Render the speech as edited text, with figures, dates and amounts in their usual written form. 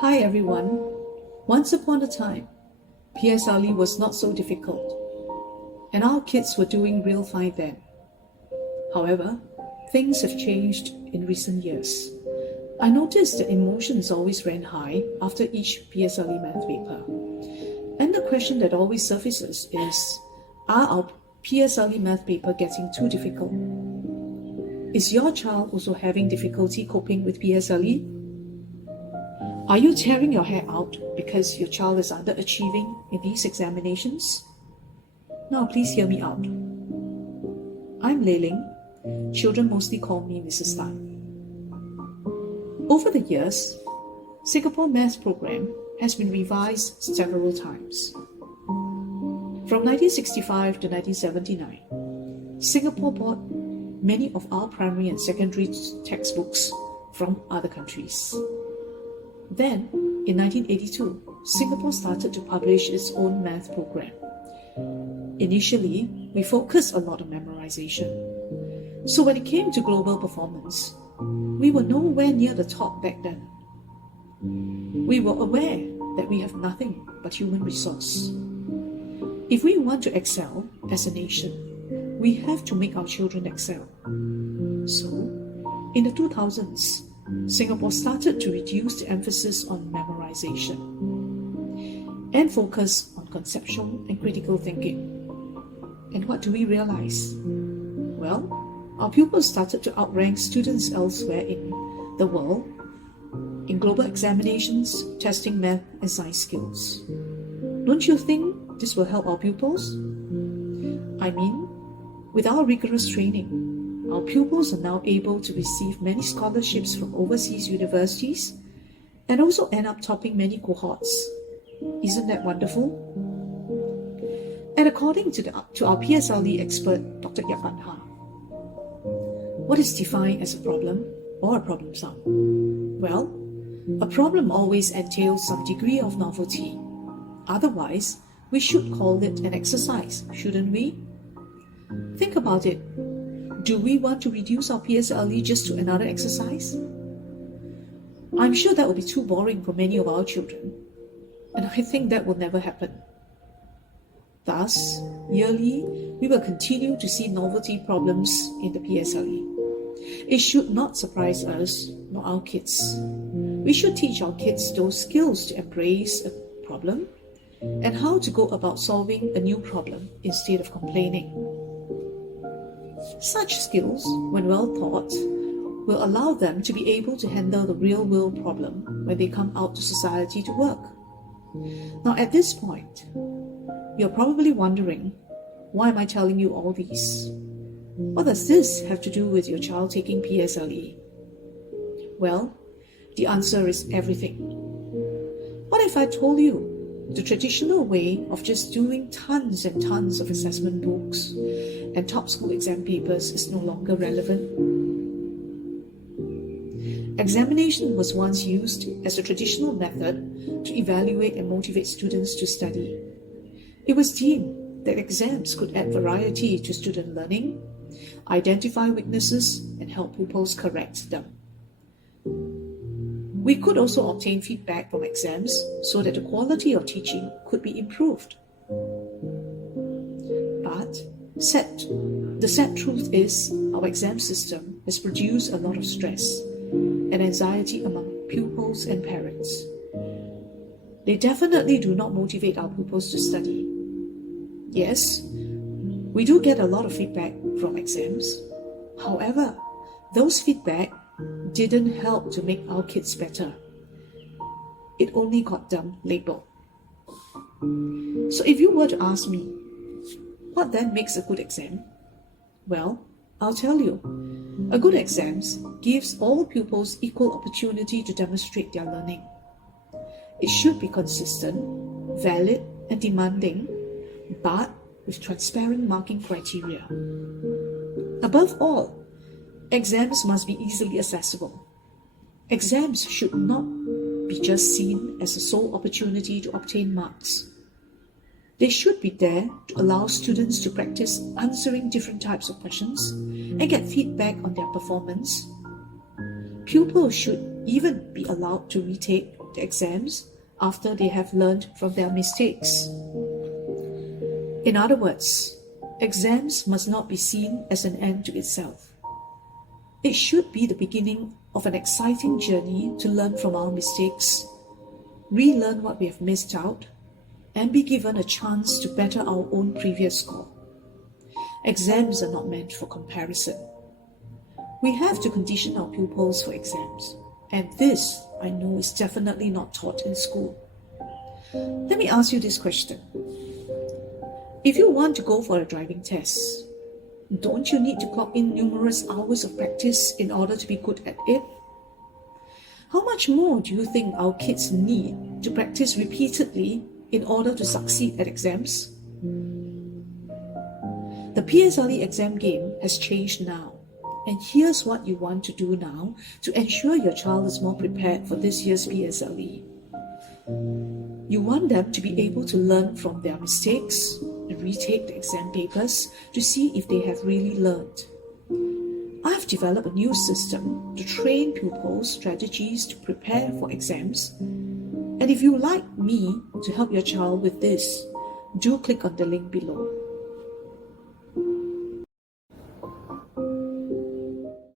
Hi everyone. Once upon a time, PSLE was not so difficult, and our kids were doing real fine then. However, things have changed in recent years. I noticed that emotions always ran high after each PSLE math paper. And the question that always surfaces is, are our PSLE math paper getting too difficult? Is your child also having difficulty coping with PSLE? Are you tearing your hair out because your child is underachieving in these examinations? Now please hear me out. I'm Lei Ling. Children mostly call me Mrs. Tan. Over the years, Singapore Maths program has been revised several times. From 1965 to 1979, Singapore bought many of our primary and secondary textbooks from other countries. Then, in 1982, Singapore started to publish its own math program. Initially, we focused a lot on memorization. So when it came to global performance, we were nowhere near the top back then. We were aware that we have nothing but human resource. If we want to excel as a nation, we have to make our children excel. So, in the 2000s, Singapore started to reduce the emphasis on memorization and focus on conceptual and critical thinking. And what do we realize? Well, our pupils started to outrank students elsewhere in the world in global examinations, testing math and science skills. Don't you think this will help our pupils? I mean, with our rigorous training, our pupils are now able to receive many scholarships from overseas universities and also end up topping many cohorts. Isn't that wonderful? And according to our PSLE expert, Dr. Yap Ha, what is defined as a problem or a problem sum? Well, a problem always entails some degree of novelty. Otherwise, we should call it an exercise, shouldn't we? Think about it. Do we want to reduce our PSLE just to another exercise? I'm sure that will be too boring for many of our children, and I think that will never happen. Thus, yearly, we will continue to see novelty problems in the PSLE. It should not surprise us nor our kids. We should teach our kids those skills to embrace a problem and how to go about solving a new problem instead of complaining. Such skills, when well taught, will allow them to be able to handle the real-world problem when they come out to society to work. Now at this point, you're probably wondering, why am I telling you all these? What does this have to do with your child taking PSLE? Well, the answer is everything. What if I told you the traditional way of just doing tons and tons of assessment books and top school exam papers is no longer relevant? Examination was once used as a traditional method to evaluate and motivate students to study. It was deemed that exams could add variety to student learning, identify weaknesses, and help pupils correct them. We could also obtain feedback from exams so that the quality of teaching could be improved. But the sad truth is our exam system has produced a lot of stress and anxiety among pupils and parents. They definitely do not motivate our pupils to study. Yes, we do get a lot of feedback from exams. However, those feedback didn't help to make our kids better. It only got them labeled. So if you were to ask me, what then makes a good exam? Well, I'll tell you. A good exam gives all pupils equal opportunity to demonstrate their learning. It should be consistent, valid, and demanding, but with transparent marking criteria. Above all, exams must be easily accessible. Exams should not be just seen as a sole opportunity to obtain marks. They should be there to allow students to practice answering different types of questions and get feedback on their performance. Pupils should even be allowed to retake the exams after they have learned from their mistakes. In other words, exams must not be seen as an end to itself. It should be the beginning of an exciting journey to learn from our mistakes, relearn what we have missed out, and be given a chance to better our own previous score. Exams are not meant for comparison. We have to condition our pupils for exams, and this, I know, is definitely not taught in school. Let me ask you this question. If you want to go for a driving test, don't you need to clock in numerous hours of practice in order to be good at it? How much more do you think our kids need to practice repeatedly in order to succeed at exams? The PSLE exam game has changed now, and here's what you want to do now to ensure your child is more prepared for this year's PSLE. You want them to be able to learn from their mistakes and retake the exam papers to see if they have really learned. I've developed a new system to train pupils strategies to prepare for exams, and if you like me to help your child with this, do click on the link below.